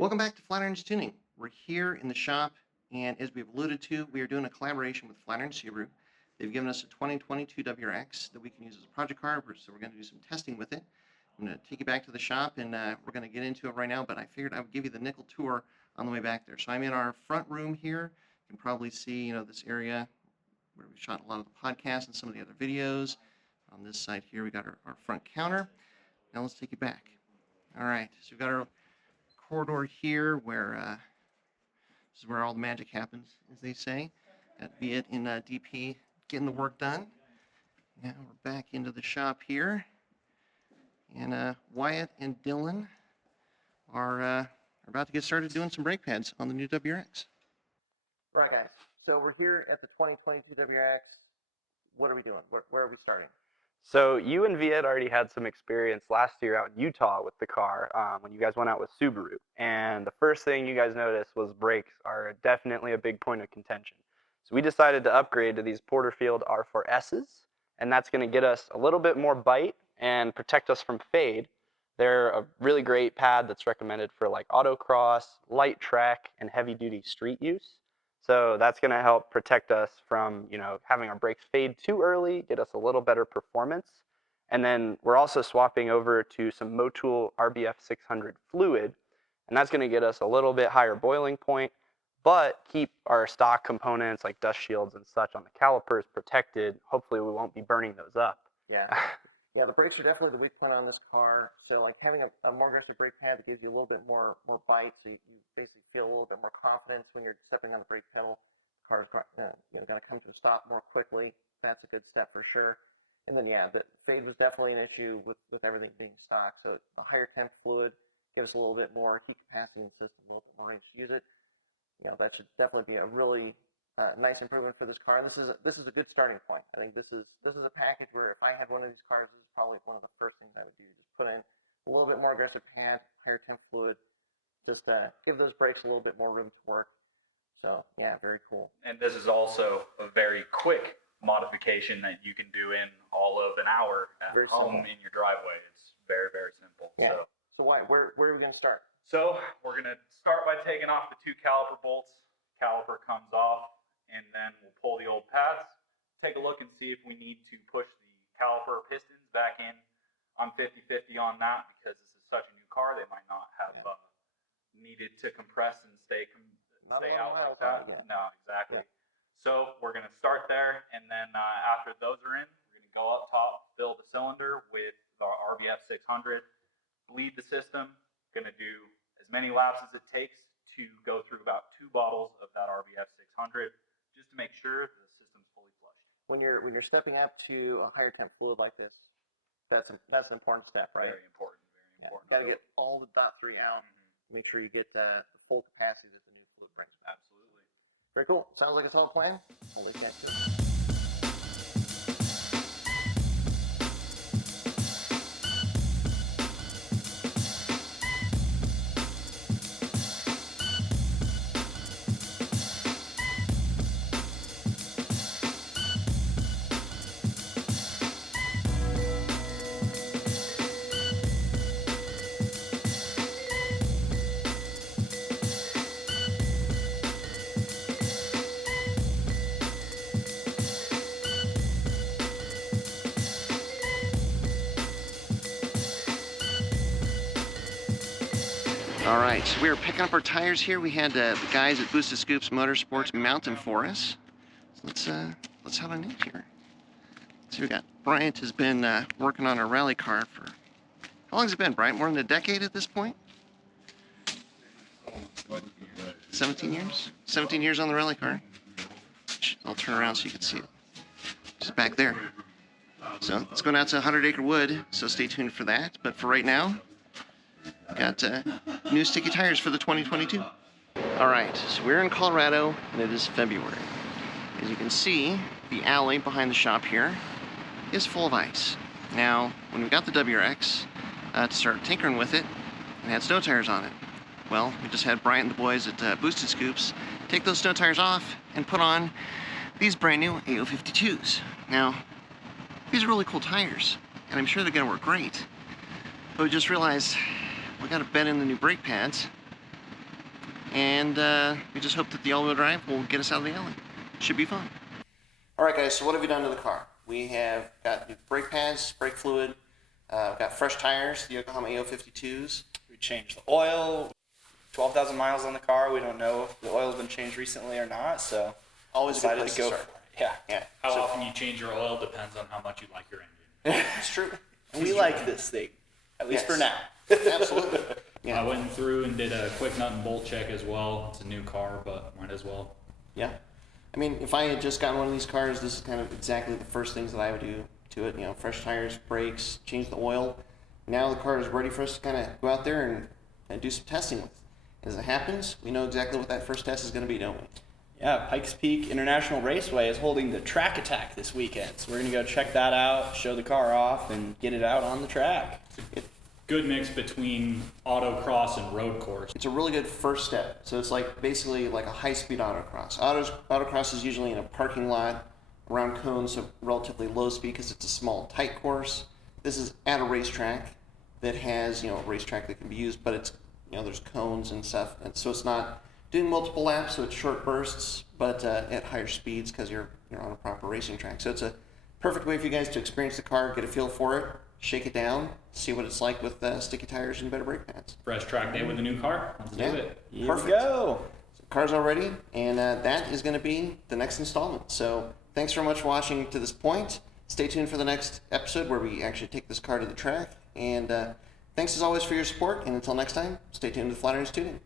Welcome back to Flatirons Tuning. We're here in the shop, and as we've alluded to, we are doing a collaboration with Flatirons Subaru. They've given us a 2022 WRX that we can use as a project car, so we're going to do some testing with it. I'm going to take you back to the shop, and we're going to get into it right now, but I figured I would give you the nickel tour on the way back there. So I'm in our front room here. You can probably see, this area where we shot a lot of the podcasts and some of the other videos. On this side here, we got our front counter. Now let's take you back. All right, so we've got our corridor here where this is where all the magic happens, as they say. Be it in DP getting the work done. Now we're back into the shop here, and Wyatt and Dylan are about to get started doing some brake pads on the new WRX. Right, guys. So we're here at the 2022 WRX. What are we doing? Where are we starting? So you and Viet already had some experience last year out in Utah with the car when you guys went out with Subaru. And the first thing you guys noticed was brakes are definitely a big point of contention. So we decided to upgrade to these Porterfield R4Ss, and that's going to get us a little bit more bite and protect us from fade. They're a really great pad that's recommended for like autocross, light track, and heavy-duty street use. So that's going to help protect us from, having our brakes fade too early, get us a little better performance. And then we're also swapping over to some Motul RBF600 fluid, and that's going to get us a little bit higher boiling point, but keep our stock components like dust shields and such on the calipers protected. Hopefully we won't be burning those up. Yeah. Yeah, the brakes are definitely the weak point on this car. So like having a more aggressive brake pad that gives you a little bit more bite, so you basically feel a little bit more confidence when you're stepping on the brake pedal. The car's going to come to a stop more quickly. That's a good step for sure. And then the fade was definitely an issue with everything being stock. So the higher temp fluid gives us a little bit more heat capacity in the system, a little bit more range to use it. That should definitely be a really nice improvement for this car. And this is a good starting point. I think this is a package where if I had one of these cars, this is probably one of the first things I would do. Just put in a little bit more aggressive pad, higher temp fluid, just give those brakes a little bit more room to work. So yeah, very cool. And this is also a very quick modification that you can do in all of an hour at very home simple. In your driveway. It's very, very simple. Yeah. So why? Where are we going to start? So we're going to start by taking off the two caliper bolts. Caliper comes off, and then we'll pull the old pads, take a look and see if we need to push the caliper pistons back in. I'm 50-50 on that because this is such a new car. They might not have needed to compress and stay out like that. No, exactly. Yeah. So we're going to start there, and then after those are in, we're going to go up top, fill the cylinder with our RBF600, bleed the system. Going to do as many laps as it takes to go through about 2 bottles of that RBF600 just to make sure the system's fully flushed. When you're stepping up to a higher temp fluid like this, that's an important step, right? Very important. Got to get all the .3 out. Make sure you get the full capacity that the new fluid brings. Absolutely. Very cool. Sounds like a solid plan. I'll let you guys do it. All right, so we were picking up our tires here. We had the guys at Boosted Scoops Motorsports mount them for us. So let's head on in here. So we got Bryant has been working on a rally car for, how long has it been, Bryant? More than a decade at this point? 17 years? 17 years on the rally car. I'll turn around so you can see it. Just back there. So it's going out to 100 Acre Wood, so stay tuned for that. But for right now, got new sticky tires for the 2022. All right, so we're in Colorado, and it is February. As you can see, the alley behind the shop here is full of ice. Now, when we got the WRX to start tinkering with it, it had snow tires on it. Well, we just had Bryant and the boys at Boosted Scoops take those snow tires off and put on these brand new A052s. Now, these are really cool tires, and I'm sure they're gonna work great. But we just realized we got to bed in the new brake pads, and we just hope that the all-wheel drive will get us out of the alley. Should be fun. All right, guys, so what have we done to the car? We have got new brake pads, brake fluid, got fresh tires, the Yokohama A052s. We changed the oil. 12,000 miles on the car. We don't know if the oil's been changed recently or not, so Always a good decided place to go to for start. it. Yeah. Yeah, How so, often you change your oil depends on how much you like your engine. it's true. And we like this thing, at least Yes. for now. Absolutely. Yeah. I went through and did a quick nut and bolt check as well. It's a new car, but might as well. Yeah. I mean, if I had just gotten one of these cars, this is kind of exactly the first things that I would do to it. You know, fresh tires, brakes, change the oil. Now the car is ready for us to kind of go out there and do some testing with. As it happens, we know exactly what that first test is going to be, don't we? Yeah, Pikes Peak International Raceway is holding the Track Attack this weekend, so we're going to go check that out, show the car off, and get it out on the track. Good mix between autocross and road course. It's a really good first step. So it's like basically like a high-speed autocross. Autocross is usually in a parking lot around cones, so relatively low speed because it's a small, tight course. This is at a racetrack that has, a racetrack that can be used, but it's, there's cones and stuff, and so it's not doing multiple laps, so it's short bursts, but at higher speeds because you're on a proper racing track. So it's a perfect way for you guys to experience the car, get a feel for it, shake it down, see what it's like with sticky tires and better brake pads. Fresh track day with a new car. Let's do it. Here Perfect. we go. So car's all ready, and that is going to be the next installment. So thanks very much for watching to this point. Stay tuned for the next episode where we actually take this car to the track. And thanks as always for your support. And until next time, stay tuned with Flatirons Tuning.